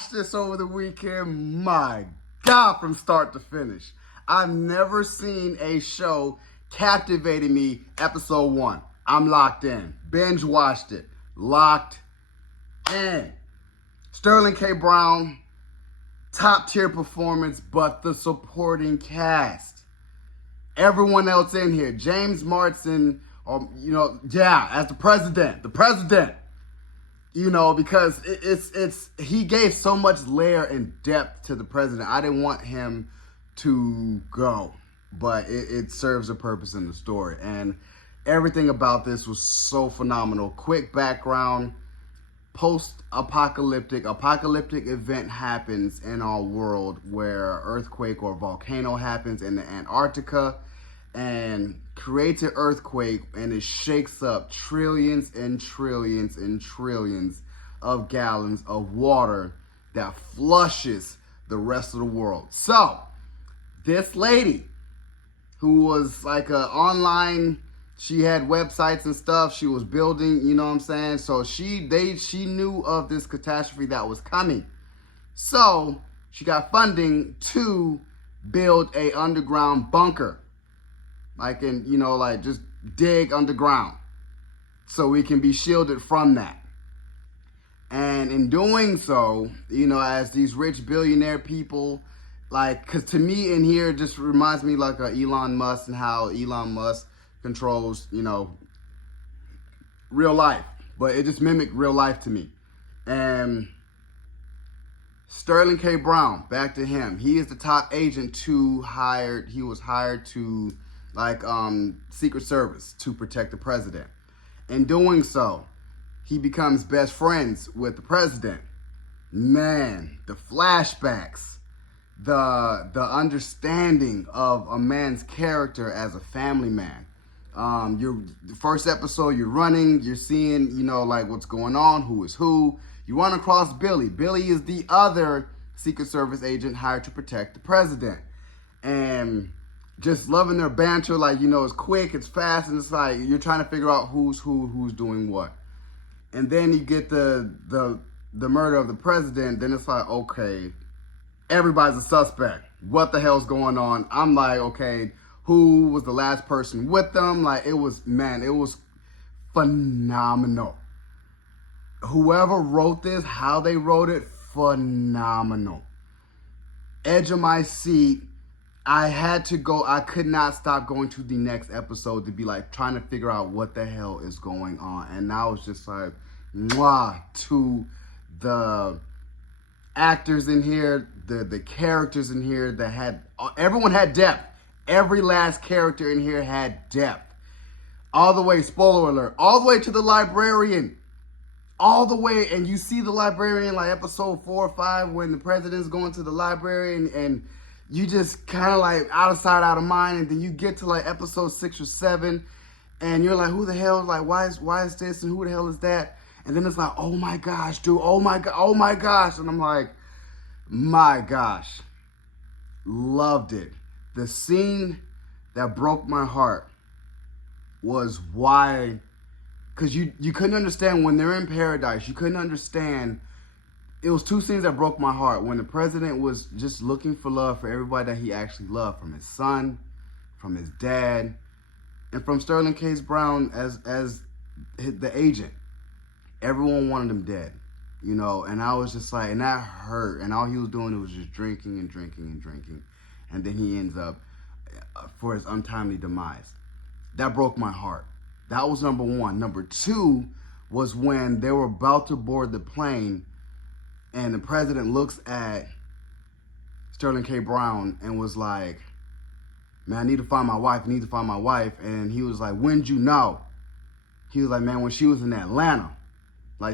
watched this over the weekend. My God, from start to finish. I've never seen a show captivating me. Episode 1. I'm locked in. Binge watched it. Locked in. SterlingKBrown, top tier performance, but the supporting cast. Everyone else in here. James Marsden, as the president. Because he gave so much layer and depth to the president. I didn't want him to go, but it serves a purpose in the story. And everything about this was so phenomenal. Quick background, post-apocalyptic event happens in our world where an earthquake or volcano happens in the Antarctica and creates an earthquake, and it shakes up trillions and trillions and trillions of gallons of water that flushes the rest of the world. So this lady, who was like she had websites and stuff she was building, you know what I'm saying? So she knew of this catastrophe that was coming. So she got funding to build a underground bunker. Just dig underground so we can be shielded from that. And in doing so, as these rich billionaire people, because to me in here, it just reminds me like Elon Musk and how Elon Musk controls, real life. But it just mimicked real life to me. And SterlingKBrown, back to him. He is the top agent he was hired to Secret Service to protect the president. In doing so, he becomes best friends with the president. Man, the flashbacks, the understanding of a man's character as a family man. The first episode, you're running, you're seeing, what's going on, who is who. You run across Billy. Billy is the other Secret Service agent hired to protect the president. And just loving their banter, it's quick, it's fast, and it's like you're trying to figure out who's doing what. And then you get the murder of the president, then it's like, okay, everybody's a suspect. What the hell's going on? I'm like, okay, who was the last person with them? It was phenomenal. Whoever wrote this, how they wrote it, phenomenal. Edge of my seat. I could not stop going to the next episode to be trying to figure out what the hell is going on. And I was just like, mwah, to the actors in here, the characters in here everyone had depth. Every last character in here had depth. All the way, spoiler alert, all the way to the librarian. All the way, and you see the librarian episode 4 or 5 when the president's going to the library and you just kind of out of sight, out of mind, and then you get to episode 6 or 7, and you're like, who the hell? Why is this, and who the hell is that? And then it's like, oh my gosh, dude, oh my gosh, and I'm like, my gosh, loved it. The scene that broke my heart was why, because you couldn't understand when they're in paradise. You couldn't understand. It was 2 scenes that broke my heart. When the president was just looking for love for everybody that he actually loved, from his son, from his dad, and from SterlingKBrown as the agent. Everyone wanted him dead, and I was just and that hurt. And all he was doing was just drinking and drinking and drinking. And then he ends up for his untimely demise. That broke my heart. That was number 1. Number 2 was when they were about to board the plane, and the president looks at SterlingKBrown and was like, man, I need to find my wife. And he was like, when'd you know? He was like, man, when she was in Atlanta,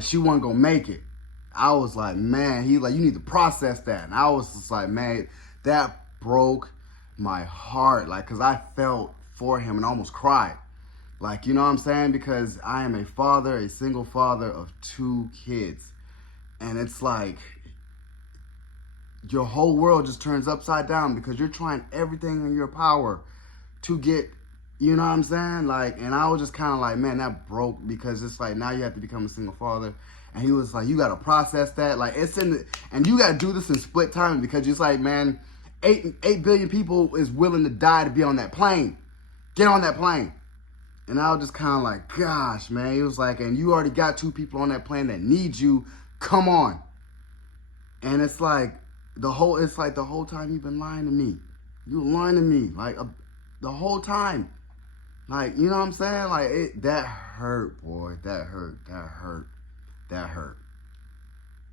she wasn't gonna make it. I was like, man, he's like, you need to process that. And I was just like, man, that broke my heart. Cause I felt for him and almost cried. You know what I'm saying? Because I am a single father of 2 kids. And it's your whole world just turns upside down because you're trying everything in your power to get, you know what I'm saying? And I was just kind of man, that broke, because it's now you have to become a single father. And he was like, you got to process that. Like, it's in the, and you got to do this in split time because it's like, man, 8 billion people is willing to die to be on that plane. Get on that plane. And I was just kind of like, gosh, man. He was like, and you already got 2 people on that plane that need you. Come on. And it's like the whole time you've been lying to me. You lying to me like the whole time. Like, you know what I'm saying? Like, that hurt, boy. That hurt.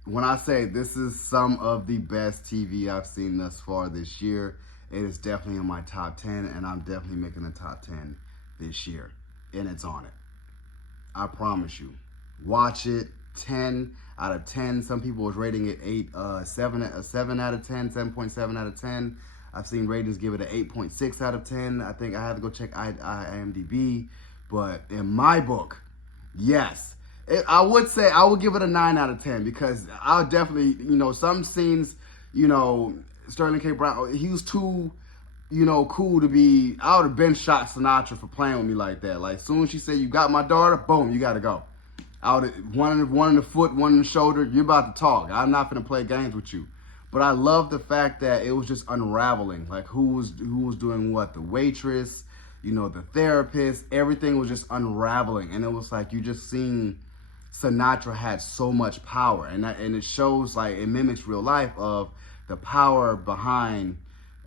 When I say this is some of the best TV I've seen thus far this year, it is definitely in my top 10, and I'm definitely making the top 10 this year. And it's on it. I promise you. Watch it. 10 out of 10. Some people was rating it 7 out of 10, 7.7 out of 10. I've seen ratings give it an 8.6 out of 10. I think I have to go check IMDb. But in my book, yes. I would say I would give it a 9 out of 10 because I'll definitely, some scenes, SterlingKBrown, he was too, cool to be, I would have been shot Sinatra for playing with me like that. Like, soon as she said, you got my daughter, boom, you got to go. I would one in the foot, one in the shoulder, you're about to talk. I'm not going to play games with you. But I love the fact that it was just unraveling. Like, who was doing what? The waitress, the therapist, everything was just unraveling. And it was like, you just seen Sinatra had so much power. And it shows, like, it mimics real life of the power behind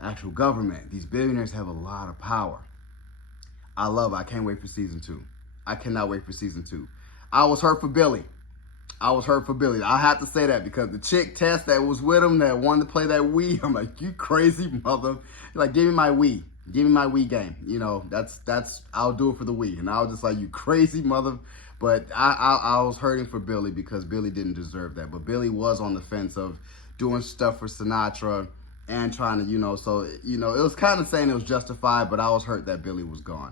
actual government. These billionaires have a lot of power. I love it. I can't wait for season 2. I cannot wait for season 2. I was hurt for Billy. I have to say that because the chick Tess that was with him that wanted to play that Wii, I'm like, you crazy mother. Like, give me my Wii. Give me my Wii game. That's I'll do it for the Wii. And I was just like, you crazy mother. But I was hurting for Billy because Billy didn't deserve that. But Billy was on the fence of doing stuff for Sinatra and trying to, so, it was kind of saying it was justified, but I was hurt that Billy was gone.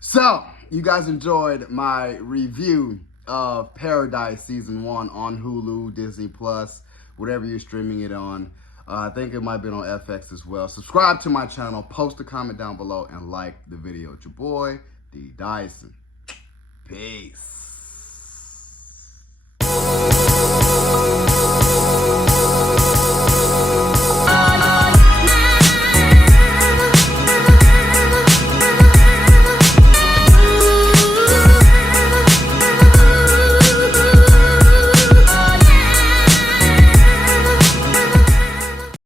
So, you guys enjoyed my review of Paradise Season 1 on Hulu, Disney Plus, whatever you're streaming it on. I think it might have been on FX as well. Subscribe to my channel, post a comment down below, and like the video. It's your boy, D. Dyson. Peace.